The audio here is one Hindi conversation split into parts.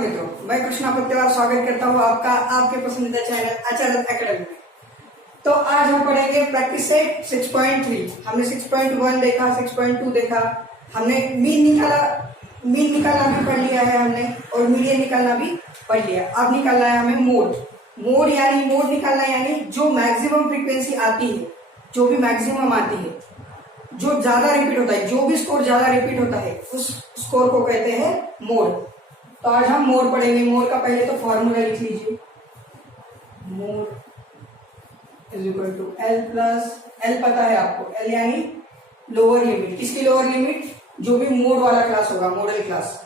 मित्रों, मैं कृष्णा पत्तेवार स्वागत करता हूँ आपका आपके पसंदीदा चैनल आचार्य एकेडमी में। तो आज हम पढ़ेंगे प्रैक्टिस सेट 6.3। हमने 6.1 देखा, 6.2 देखा, हमने मीन निकालना भी पढ़ लिया है हमने, और मीडियन निकालना भी पढ़ लिया। अब निकालना है हमें मोड मोड निकालना है, यानी जो मैक्सिमम फ्रीक्वेंसी आती है, जो भी मैक्सिमम आती है, जो ज्यादा रिपीट होता है, जो भी स्कोर ज्यादा रिपीट होता है, उस स्कोर को कहते हैं मोड। तो आज हम मोड पढ़ेंगे। मोड का पहले तो फॉर्मूला लिख लीजिए। Mode is equal to L plus L, पता है आपको, एल यानी लोअर लिमिट। किसकी लोअर लिमिट? जो भी मोड वाला क्लास होगा, मॉडल क्लास।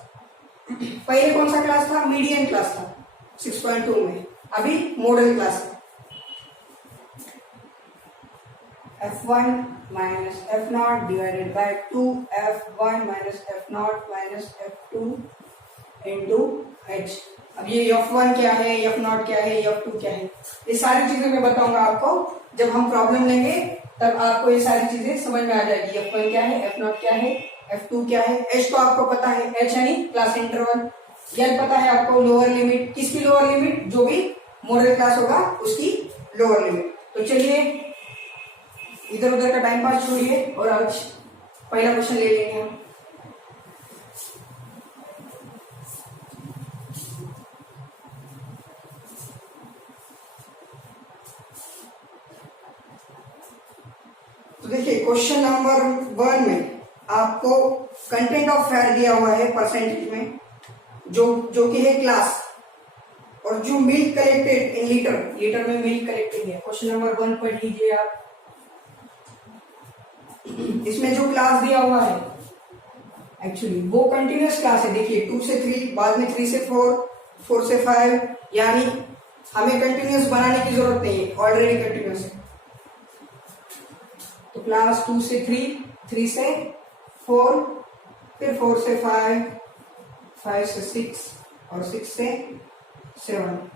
पहले कौन सा क्लास था? मीडियन क्लास था 6.2 में, अभी मॉडल क्लास है। f1 minus f0 divided by 2f1 minus f0 minus f2 into h। अब ये f1 क्या है, f0 क्या है, f2 क्या है, ये सारी चीजें मैं बताऊंगा आपको। जब हम प्रॉब्लम लेंगे तब आपको ये सारी चीजें समझ में आ जाएगी। f1 क्या है, f0 क्या है, f2 क्या है, h तो आपको पता है, h यानी क्लास इंटरवल। l पता है आपको, लोअर लिमिट। किसकी लोअर लिमिट? जो भी मॉडल क्लास होगा उसकी लोअर लिमिट। तो चलिए इधर उधर का टाइम पास छोड़िए और आज पहला क्वेश्चन ले लेंगे हम। तो देखिए क्वेश्चन नंबर 1 में आपको कंटेंट ऑफ फेयर दिया हुआ है परसेंटेज में, जो कि है क्लास, और जो मिल्क कलेक्टेड इन लीटर में मिल्क कलेक्टेड है। क्वेश्चन नंबर 1 पढ़ लीजिए आप। इसमें जो क्लास दिया हुआ है एक्चुअली वो कंटिन्यूअस क्लास है। देखिए 2 से 3, बाद में 3 से 4, 4 से 5, यानी हमें कंटिन्यूअस बनाने की जरूरत नहीं है, ऑलरेडी कंटिन्यूअस है। तो क्लास 2 से 3, 3 से 4, फिर 4 से 5, 5 से 6 और 6 से 7।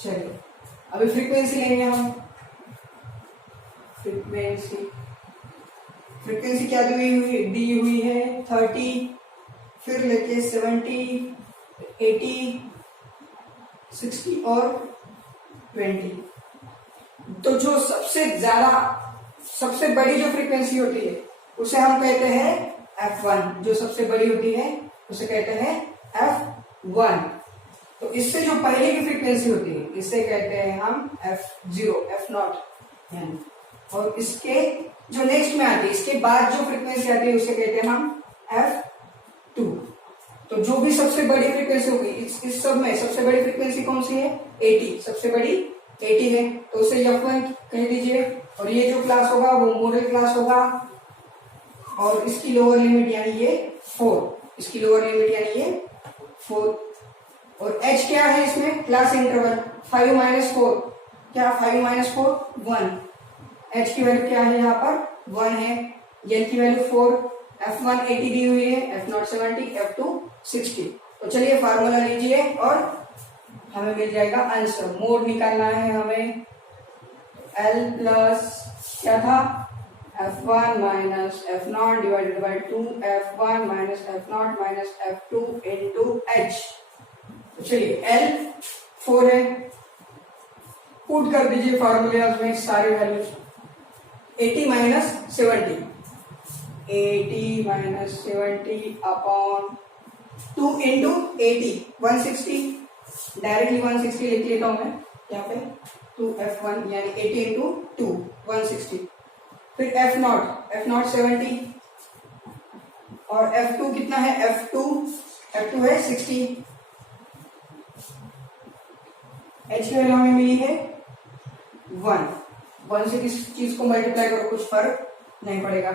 चलिए अभी फ्रीक्वेंसी लेंगे हम। फ्रीक्वेंसी क्या दी हुई है? 30, फिर लेके 70, 80, 60 और 20। तो जो सबसे बड़ी जो फ्रीक्वेंसी होती है उसे हम कहते हैं f1। जो सबसे बड़ी होती है उसे कहते हैं f1। तो इससे जो पहले की फ्रीक्वेंसी होती है इसे कहते हैं हम f0, f0। और इसके जो नेक्स्ट में आती है, इसके बाद जो फ्रीक्वेंसी आती है उसे कहते हैं हम f2। तो जो भी सबसे बड़ी फ्रीक्वेंसी होगी इस सब में सबसे बड़ी फ्रीक्वेंसी कौन सी है? 80। सबसे बड़ी 80 है, तो उसे f1 कह दीजिए। और ये जो क्लास होगा वो मॉडल क्लास होगा, और इसकी लोअर लिमिट यानी ये 4, इसकी लोअर लिमिट यानी ये 4। और h क्या है इसमें? Class interval. 5 minus 4 क्या? 5 minus 4 1। h की वैल्यू क्या है? यहाँ पर 1 है। l की वैल्यू 4, f1 80 दी हुई है, f0 70, f2 60। तो चलिए फार्मूला लीजिए और हमें मिल जाएगा आंसर। मोड निकालना है हमें। l प्लस क्या था? f1 minus f0 divided by 2f1 minus f0 minus f2 into h। तो चलिए l 4 है, पुट कर दीजिए फार्मूले में सारे values. 80 minus 70, 80 minus 70 upon 2 into 80, 160। Directly 160 लिख लेता हूं मैं यहाँ पे। 2f1 यानी 80 इंटू 2, 160। फिर f0 70, और f2 कितना है? f2 है 60। h की वैल्यू हमें मिली है 1 से किस चीज को मल्टीप्लाई करो कुछ फर्क नहीं पड़ेगा।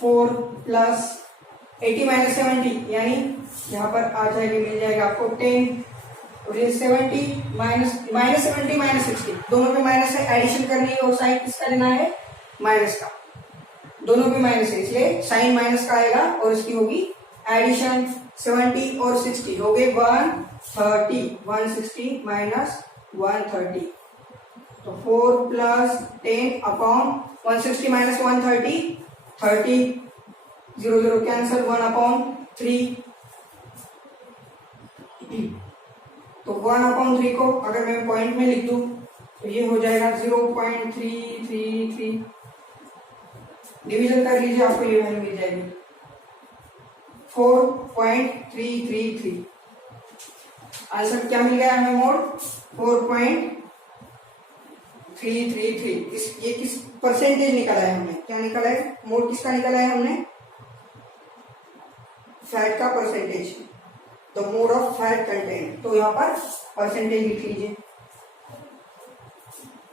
4 प्लस 80 माइनस 70 यानी यहाँ पर आ जाएगा, मिल जाएगा आपको 10। और ये 70 माइनस 70 माइनस 60, दोनों में माइनस है, एडिशन करनी है और साइन किसका लेना है? माइनस का। दोनों में माइनस है इसलिए साइन माइनस का आएगा, और इसकी होगी एडिशन। 70 और 60 हो गए 130, 160 माइनस 130। तो 4 plus 10 upon 160 minus 130, 30, 0 0 cancel, 1 upon 3, तो 1/3 को अगर मैं पॉइंट में लिख दूं तो ये हो जाएगा 0.333। डिवीजन कर लीजिए, आपको ये वैल्यू मिल जाएगी 4.333। आंसर क्या मिल गया हमें? मोड 4.333। ये किस परसेंटेज निकाला है हमने? क्या निकाला है? मोड किसका निकाला है हमने? फैट का percentage, the mode of fat content. तो यहाँ पर परसेंटेज लिख लीजिए।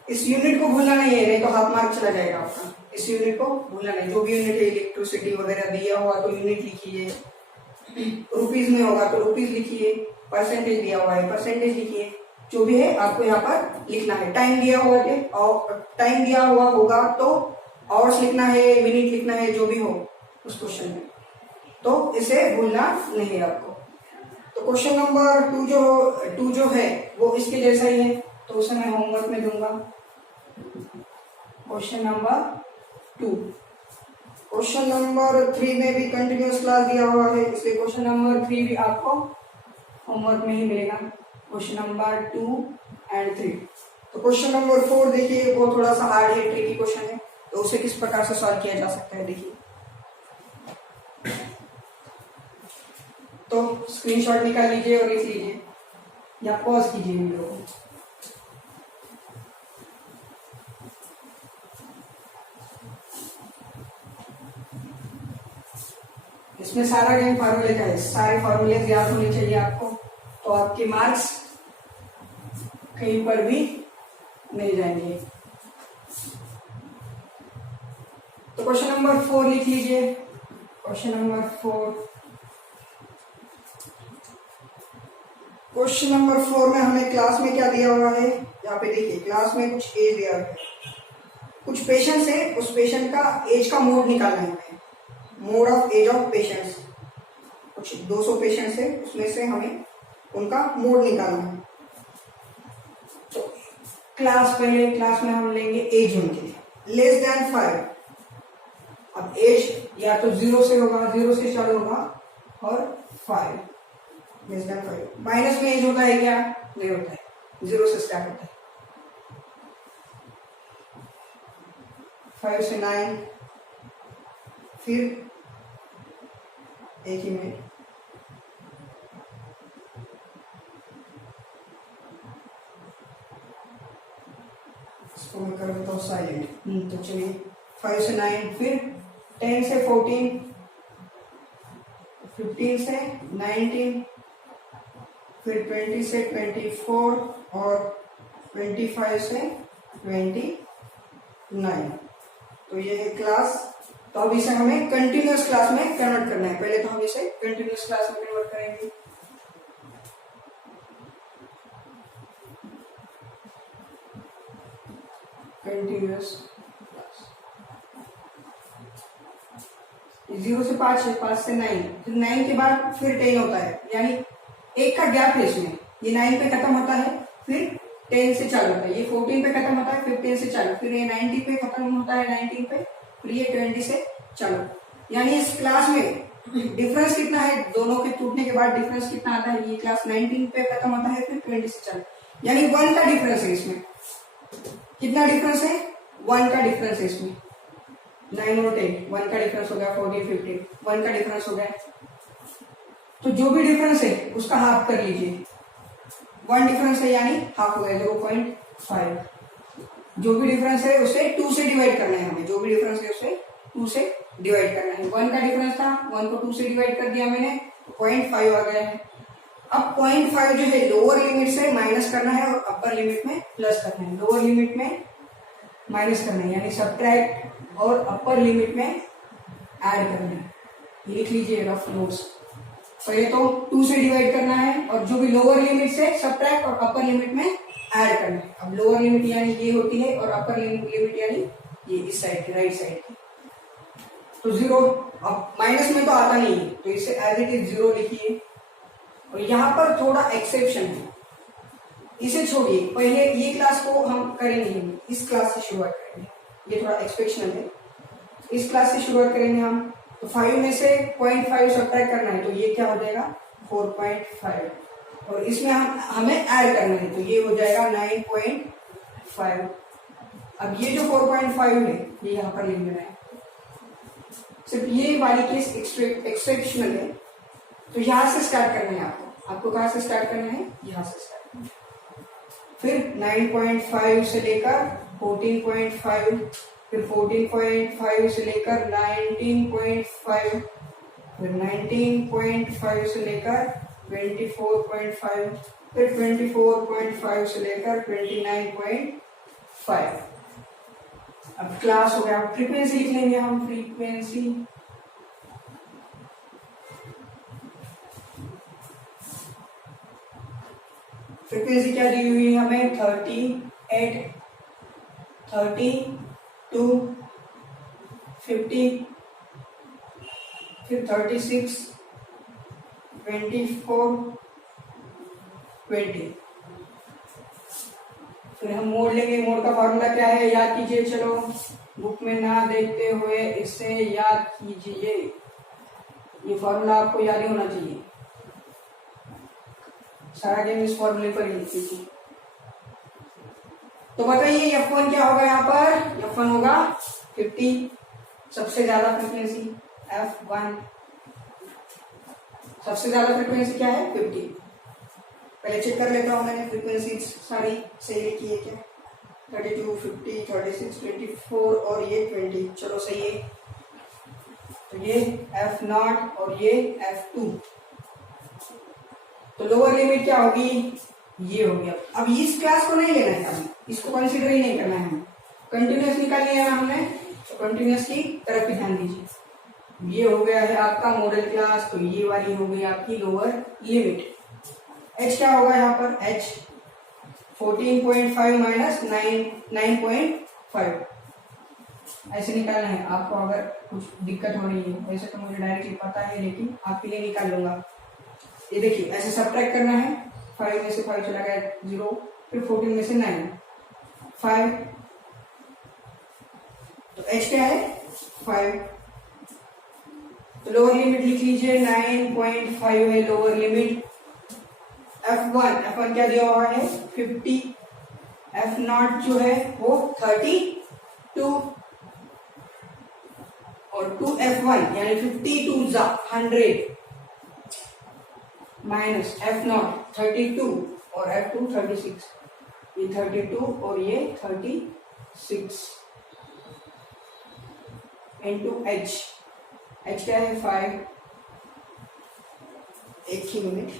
इस यूनिट को भूलना नहीं है, नहीं तो हाफ मार्क चला जाएगा आपका। इस यूनिट को भूलना नहीं। जो भी यूनिट है, इलेक्ट्रिसिटी वगैरह दिया हुआ तो यूनिट लिखिए, रुपीज में होगा तो रुपीज लिखिए, परसेंटेज दिया हुआ है परसेंटेज लिखिए, जो भी है आपको यहाँ पर लिखना है। टाइम दिया हुआ है और टाइम दिया हुआ होगा तो आवर्स लिखना है, मिनट लिखना है, जो भी हो उस क्वेश्चन में। तो इसे भूलना नहीं है आपको। तो क्वेश्चन नंबर 2 जो है वो इसके जैसा ही है, तो उसे मैं होमवर्क में दूंगा। Question number 2। क्वेश्चन नंबर 3 में भी कंटिन्यूअस क्लास दिया हुआ है, इसलिए क्वेश्चन नंबर 3 भी आपको होमवर्क में ही मिलेगा। Question number 2 and 3। तो क्वेश्चन नंबर 4 देखिए, वो थोड़ा सा हार्ड है, ट्रिकी क्वेश्चन है, तो उसे किस प्रकार से सॉल्व किया जा सकता है देखिए। तो स्क्रीनशॉट निकाल लीजिए और लिख लीजिए या पॉज कीजिए वीडियो को। इसमें सारा गेम फार्मूले का है, सारे फार्मूले याद होने चाहिए आपको, तो आपके मार्क्स कहीं पर भी नहीं जाएंगे। तो क्वेश्चन नंबर 4 लिख लीजिए। Question number 4। क्वेश्चन नंबर 4 में हमें क्लास में क्या दिया हुआ है? यहाँ पे देखिए, क्लास में कुछ एज दिया हुआ है, कुछ पेशेंट्स है, उस पेशेंट का एज का मोड निकालना है हमें, mode of age of patients. कुछ 200 पेशेंट्स है, उसमें से हमें उनका मोड निकालना है। तो पहले क्लास में हम लेंगे एज उनके लेस देन 5। अब एज या तो 0 से होगा, 0 से चालू होगा, और 5 लेस देन 5। माइनस में एज होता है क्या? नहीं होता है, 0 से स्टार्ट होता है। 5 से 9, फिर एक ही मिनट, इसको मैं कर देता हूँ साइलेंट। तो चलिए 5 से 9, फिर 10 से 14, 15 से 19, फिर 20 से 24 और 25 से 29। तो ये है क्लास। तो अब इसे हमें कंटिन्यूअस क्लास में कन्वर्ट करना है। पहले तो हम इसे कंटिन्यूअस क्लास में कन्वर्ट करेंगे। कंटिन्यूअस क्लास 0 से 5 है, 5 से 9, फिर 9 के बाद फिर 10 होता है, यानी एक का गैप है इसमें। ये 9 पे खत्म होता है, फिर 10 से चालू होता है। ये 14 पे खत्म होता है, फिर 10 से चालू, फिर ये 19 पे खत्म होता है, 19 पे, फिर ये 20 से चालू। यानी इस क्लास में डिफरेंस कितना है? दोनों के टूटने के बाद डिफरेंस कितना आता है? ये क्लास 19 पे खत्म होता है, फिर 20 से चालू, यानी 1 का डिफरेंस है इसमें। कितना डिफरेंस है? 1 का डिफरेंस है इसमें। 9 और 10, 1 का डिफरेंस हो गया। 14, 15, 1 का डिफरेंस हो गया। तो जो भी डिफरेंस है उसका हाफ कर लीजिए। 1 डिफरेंस है यानी हाफ हो गया, 0.5। जो भी डिफरेंस है उसे 2 से डिवाइड करना है हमें। जो भी डिफरेंस है उसे 2 से डिवाइड करना है। 1 का डिफरेंस था, 1 को 2 से डिवाइड कर दिया मैंने, 0.5 आ गया है। अब 0.5 जो है लोअर लिमिट से माइनस करना है और अपर लिमिट में प्लस करना है। लोअर लिमिट में माइनस करना है यानी सब्ट्रैक्ट, और अपर लिमिट में ऐड करना है। लिख लीजिए रफ नोट्स। पहले तो 2 से डिवाइड करना है और जो भी लोअर लिमिट से सब्ट्रैक्ट और अपर लिमिट में ऐड करना है। अब लोअर लिमिट यानी ये होती है और अपर लिमिट यानी ये इस साइड की, राइट साइड की। तो 0, अब माइनस में तो आता नहीं है तो इसे एज इट इज 0 लिखिए। और यहाँ पर थोड़ा एक्सेप्शन है, इसे छोड़िए, पहले ये क्लास को हम करेंगे, इस क्लास से शुरुआत करेंगे। ये थोड़ा एक्सपेक्शनल है, इस क्लास से शुरुआत करेंगे हम। तो 5 में से 0.5 सब्ट्रैक्ट करना है, तो ये क्या हो जाएगा? 4.5। और इसमें हमें ऐड करना है, तो ये हो जाएगा 9.5। अब ये जो 4.5 है ये यहाँ पर लिख देना है। सिर्फ ये वाली केस एक्सेप्शनल है, तो यहां से स्टार्ट करना है आपको कहां से स्टार्ट करना है, यहां से स्टार्ट करना है। फिर 9.5 से लेकर 14.5, फिर 14.5 से लेकर 19.5, फिर 19.5 से लेकर 24.5, फिर 24.5 से लेकर 29.5। अब क्लास हो गया। फ्रीक्वेंसी लिख लेंगे हम। फ्रीक्वेंसी क्या दी हुई है हमें, 38, 32, 50, फिर 36, 24, 20। फिर हम मोड लेंगे। मोड का फॉर्मूला क्या है, याद कीजिए। चलो बुक में ना देखते हुए इससे याद कीजिए। ये फॉर्मूला आपको याद ही होना चाहिए। सारा गेम इस फॉर्मूले पर ही कीजिए। तो बताइए F1 क्या होगा यहाँ पर, F1 होगा 50, सबसे ज्यादा फ्रीक्वेंसी F1, सबसे ज्यादा फ्रीक्वेंसी क्या है 50। पहले चेक कर लेता हूं मैंने फ्रीक्वेंसी सारी सही लिखी है क्या, 32, 50, 36, 24 और ये 20। चलो सही है। तो ये F0 और ये F2। तो लोअर लिमिट क्या होगी, ये होगी। अब इस क्लास को नहीं लेना है हमें, इसको कंसीडर ही नहीं करना है हमें, कंटिन्यूस निकाल लिया है हमने, तो कंटिन्यूस की तरफ ही ध्यान दीजिए। ये हो गया है आपका मॉडल क्लास, तो ये वाली हो गई आपकी लोअर लिमिट। h क्या होगा यहाँ पर, h 14.5 माइनस 9.5 ऐसे निकालना है आपको। अगर कुछ दिक्कत हो रही है, वैसे तो मुझे डायरेक्टली पता है, लेकिन आपके लिए निकाल लूंगा। ये देखिए ऐसे सब्ट्रैक्ट करना है। 5 में से 5 चला गया 0, फिर 14 में से 9, 5, तो h क्या है 5। तो लोअर लिमिट लिख लीजिए, 9.5 है लोअर लिमिट। F1 क्या दिया हुआ है 50, F0 जो है वो 32 और 2F1 यानी 52 जा 100 माइनस F0 32 और F2 36, ये 32 और ये 36 इंटू h क्या है 5। एक ही मिनट,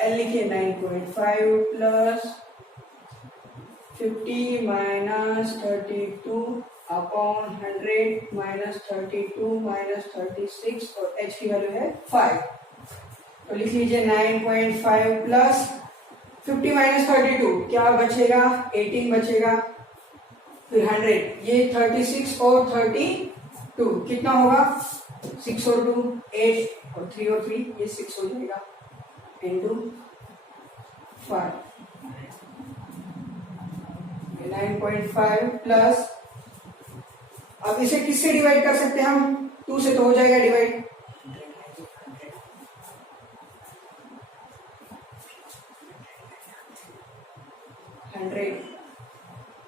L लिखिए 9.5 plus 50 minus 32 upon 100 minus 32 minus 36 और h की वैल्यू है 5। तो लिख लीजिए 9.5 प्लस 50 माइनस 32 क्या बचेगा 18 बचेगा, फिर 100, ये 36 और 32 कितना होगा 6 और 2 8 और 3 और 3 ये 6 हो जाएगा इंटू 5। 9.5 प्लस, अब इसे किससे डिवाइड कर सकते हैं हम, 2 से तो हो जाएगा डिवाइड,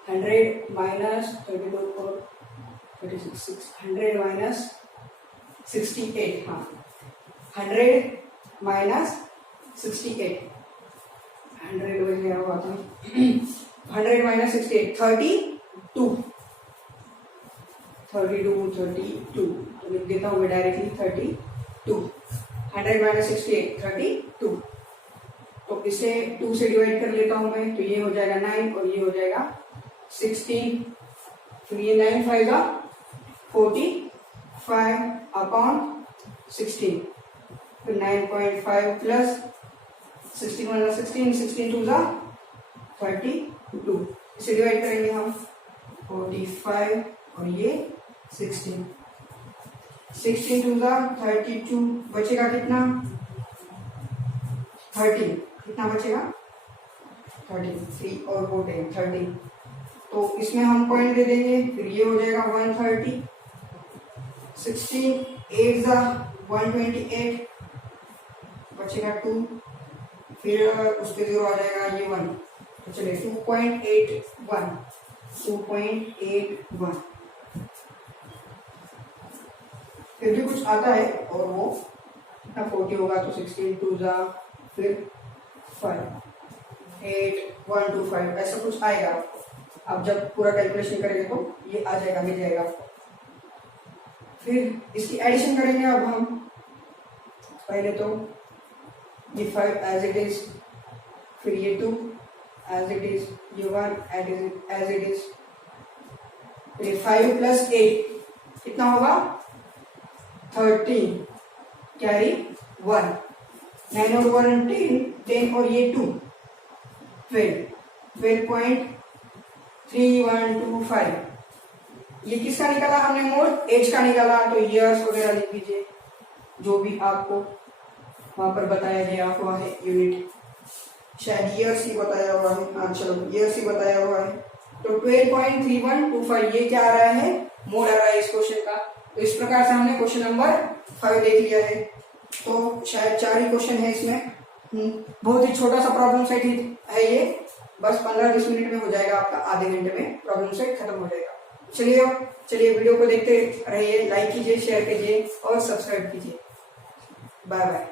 100 माइनस 32 और 36, 100 माइनस 68, हाँ 100 माइनस 68, 100 बजे होगा तो 100 माइनस 68 32, तो लिख देता हूँ मैं डायरेक्टली 32, 100 माइनस 68 32, तो इसे 2 से डिवाइड कर लेता हूं मैं, तो ये हो जाएगा 9 और ये हो जाएगा 16, फिर ये 9 5 45 अपॉन 16, फिर 9.5 प्लस 16 माइनस 16, 16 2 32, इसे डिवाइड करेंगे हम 45 और ये 16, 16 2 32, बचेगा कितना 13, कितना बचेगा 13, 3 और 4 10 13, तो इसमें हम पॉइंट दे देंगे, फिर ये हो जाएगा 130, 16 8 128, बचेगा 2, फिर उस पे 0 आ जाएगा ये 1, तो चलिए 2.81 फिर भी कुछ आता है, और वो 40 होगा तो 16 2 फिर 5 8 1 2 5 ऐसा कुछ आएगा आपको। अब जब पूरा कैलकुलेशन करेंगे तो ये आ जाएगा, मिल जाएगा आपको। फिर इसकी एडिशन करेंगे अब हम। पहले तो ये 5 एज इट इज, फिर ये 2 एज इट इज, ये 1 एज इट इज, फिर 5 प्लस 8 कितना होगा 13, कैरी 1, 9 और 1 10 और ये 2 12.3125। ये किसका निकाला हमने मोड, एज का निकाला, तो ईयर्स वगैरह लिख दीजिए जो भी आपको वहां पर बताया गया हुआ है यूनिट, शायद ईयर्स ही बताया हुआ है, हाँ चलो ईयर्स ही बताया हुआ है। तो 12.3125 ये क्या आ रहा है, मोड आ रहा है इस क्वेश्चन का। तो इस प्रकार से हमने क्वेश्चन नंबर 5 देख लिया है। तो शायद 4 ही क्वेश्चन है इसमें, बहुत ही छोटा सा प्रॉब्लम सेट है ये, बस 15-20 मिनट में हो जाएगा आपका, आधे घंटे में प्रॉब्लम सेट खत्म हो जाएगा। चलिए वीडियो को देखते रहिए, लाइक कीजिए, शेयर कीजिए और सब्सक्राइब कीजिए। Bye bye.